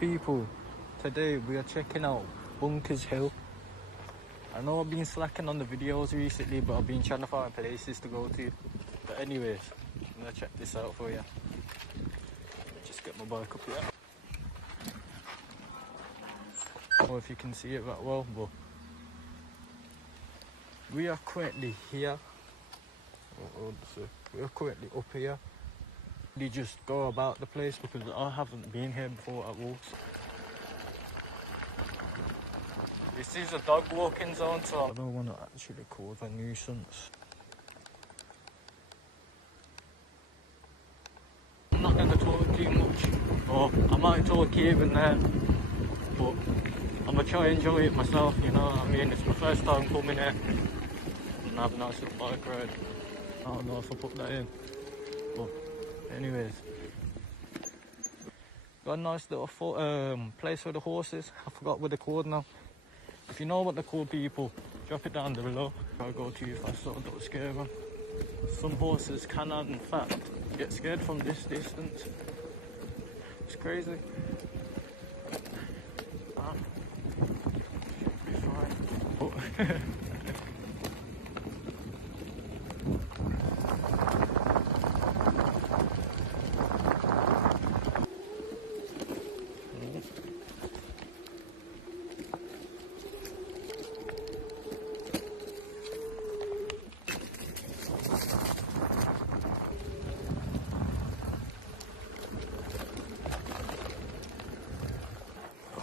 people, today we are checking out Bunkers Hill. I know I've been slacking on the videos recently, but I've been trying to find places to go to. But anyways, I'm gonna check this out for you. Just get my bike up here. I don't know if you can see it that well, but we are currently here. We are currently up here. They just go about the place because I haven't been here before at all. This is a dog walking zone, so I don't want to actually cause a nuisance. I'm not going to talk too much, or I might talk here and there, but I'm going to try and enjoy it myself, you know what I mean? It's my first time coming here and have a nice little bike ride. I don't know if I put that in, but anyways. Got a nice little place for the horses. I forgot what they're called now. If you know what they're called, people, drop it down below. I'll go too fast so I don't scare them. Some horses cannot, in fact, get scared from this distance. It's crazy. Should be fine. Oh.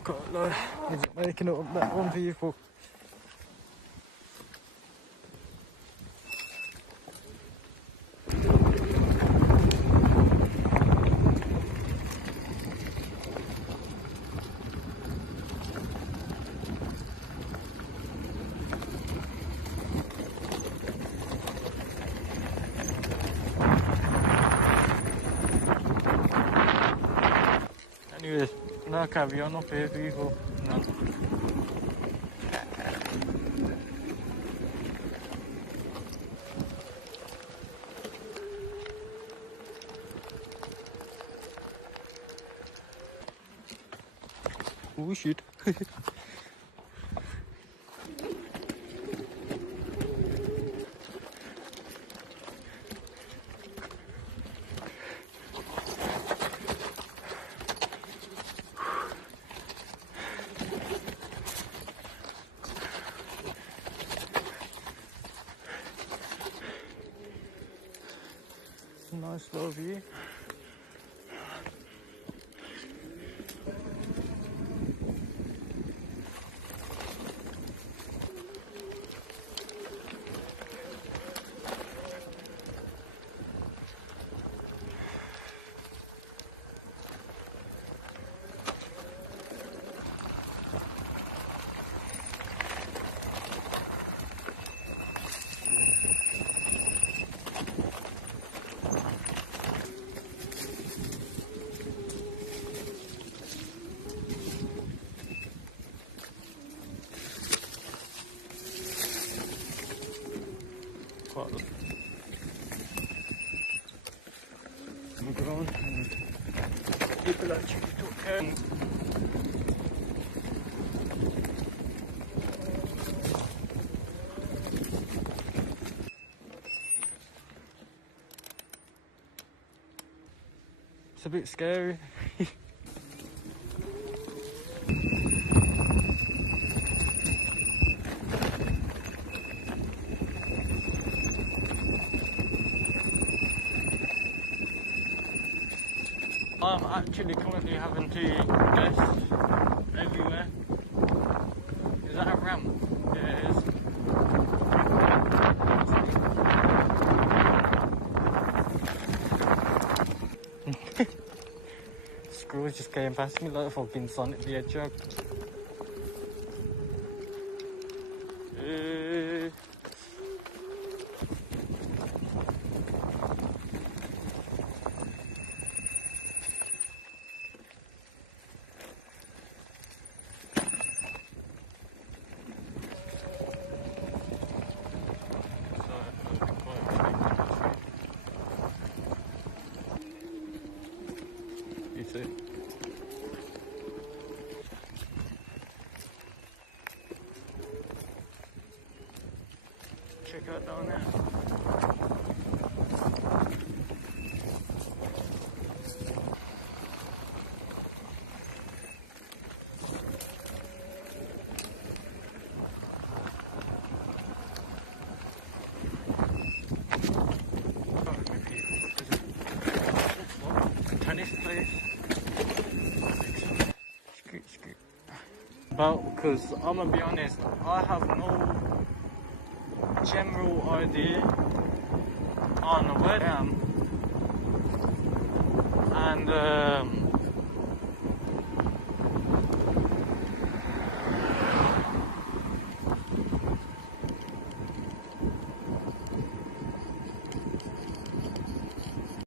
Can't lie, he's not making it up that one, people. Anyways, now carry on up here, people. No. Oh shit. Nice little view. Ground and people actually took care. It's a bit scary. I'm actually currently having to guess everywhere. Is that a ramp? Yeah, it is. Screws just came past me like a fucking Sonic the Hedgehog. You see? check out down there. Tennis place. About, because I'm gonna be honest, I have no general idea on where I am, and